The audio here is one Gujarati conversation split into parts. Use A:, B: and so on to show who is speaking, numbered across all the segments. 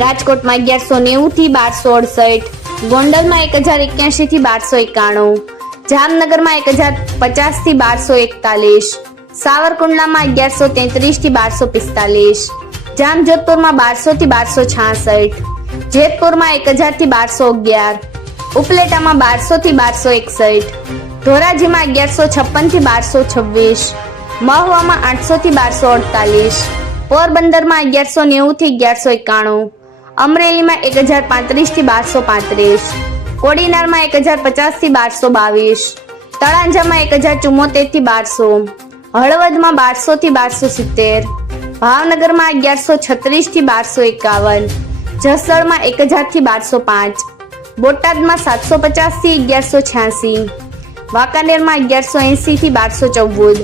A: રાજકોટમાં અગિયારસો નેવું થી બારસો અડસઠ. ગોંડલમાં એક હજાર એક્યાસી થી બારસો એકાણું. જામનગરમાં એક હજાર પચાસથી બારસો એકતાલીસ. સાવરકુંડલામાં અગિયારસો તેત્રીસથી બારસો પિસ્તાલીસ. જામજોધપુરમાં બારસો થી બારસો છાસઠ. જેતપુરમાં એક હજારથી બારસો અગિયાર. ઉપલેટામાં બારસો થી બારસો એકસઠ. ધોરાજીમાં અગિયારસો છપ્પનથી બારસો છવ્વીસ. મહુવામાં આઠસો થી બારસો અડતાલીસ. પોરબંદરમાં અગિયારસો નેવું થી અગિયારસો એકાણું. અમરેલીમાં એક હજાર પાંત્રીસથી બારસો પાંત્રીસ. કોડીનારમાં એક હજાર પચાસથી બારસો બાવીસ. તળાંજામાં એક હજાર ચુમ્મોતેરથી બારસો. હળવદમાં બારસો થી બારસો સિત્તેર. ભાવનગરમાં અગિયારસો છત્રીસથી બારસો એકાવન. જસદણમાં એક હજારથી બારસો પાંચ. બોટાદમાં સાતસો પચાસથી અગિયારસો છ્યાસી. વાંકાનેરમાં અગિયારસો એંસી થી બારસો ચૌદ.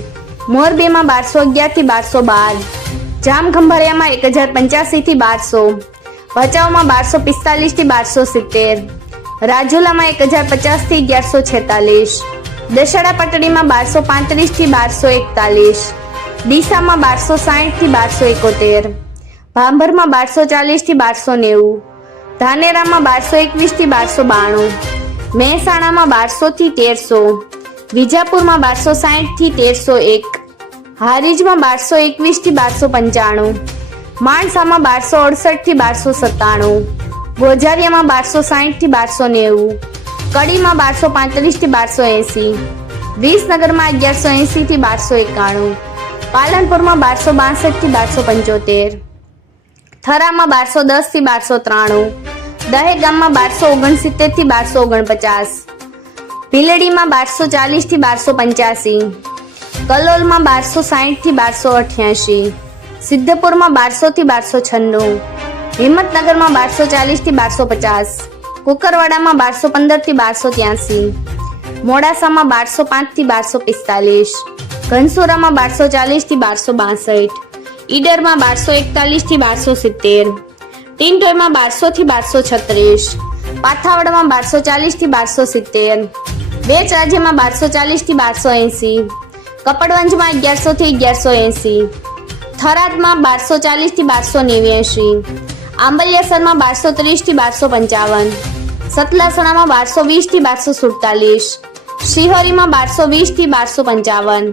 A: મોરબીમાં બારસો અગિયારથી બારસો બાર. જામખંભાળિયામાં એક હજાર પંચ્યાસી થી બારસો. ભચાઉમાં બારસો પિસ્તાલીસથી બારસો સિત્તેર. રાજુલામાં એક હજાર પચાસથી અગિયારસો છેતાલીસ. દશેરા પટડીમાં બારસો પાંત્રીસથી બારસો એકતાલીસ. ડીસામાં બારસો સાહીઠથી બારસો એકોતેર. ભાંભરમાં બારસો ચાલીસથી બારસો નેવું. ધાનેરામાં બારસો એકવીસથી બારસો બાણું. મહેસાણામાં બારસો થી તેરસો. વિજાપુરમાં બારસો સાહીઠથી તેરસો એક. હારીજમાં બારસો એકવીસથી બારસો પંચાણું. માણસામાં બારસો અડસઠથી બારસો સત્તાણું ગોઝારિયામાં બારસો સાહીઠથી બારસો નેવું, કડીમાં બારસો પાંત્રીસથી બારસો એંસી, વિસનગરમાં અગિયારસો એંસીથી બારસો એકાણું, પાલનપુરમાં બારસો બાસઠથી બારસો પંચોતેર, થરામાં બારસો દસથી બારસો ત્રાણું, દહેગામમાં બારસો ઓગણસિત્તેરથી બારસો ઓગણપચાસ, ભીલડીમાં બારસો ચાલીસથી બારસો પંચ્યાસી, કલોલમાં બારસો સાઠથી બારસો અઠ્યાસી સિદ્ધપુરમાં બારસો થી બારસો છન્નું, હિંમતનગરમાં બારસો ચાલીસથી બારસો પચાસ, કુકરવાડામાં બારસો પંદરથી બારસો ત્યાસી, મોડાસામાં બારસો પાંચથી બારસો પિસ્તાલીસ, ઘનસોરામાં બારસો ચાલીસથી બારસો બાસઠ, ઈડરમાં બારસો એકતાલીસથી બારસો સિત્તેર ટિન્ટોયમાં બારસો થી બારસો છત્રીસ, પાથાવડમાં બારસો ચાલીસથી બારસો સિત્તેર બેચ રાજ્યમાં બારસો ચાલીસથી બારસો એંસી, કપડવંજમાં અગિયારસો થી અગિયારસો એંસી થરાદમાં બારસો ચાલીસથી બારસો નેવ્યાસી આંબલિયાસરમાં બારસો ત્રીસથી બારસો પંચાવન, સતલાસણામાં બારસો વીસથી બારસો સુડતાલીસ શિહોરીમાં બારસો વીસથી બારસો પંચાવન,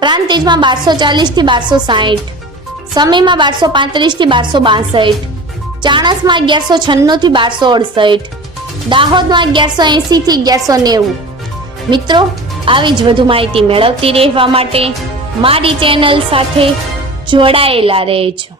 A: પ્રાંતિજમાં બારસો ચાલીસથી બારસો સાઠ સમીમાં બારસો પાંત્રીસથી બારસો બાસઠ, ચાણસમાં અગિયારસો છન્નું થી બારસો અડસઠ, દાહોદમાં અગિયારસો એંસી થી અગિયારસો નેવું. મિત્રો, આવી જ વધુ માહિતી મેળવતી રહેવા માટે મારી ચેનલ સાથે જોડાયેલા રહેજો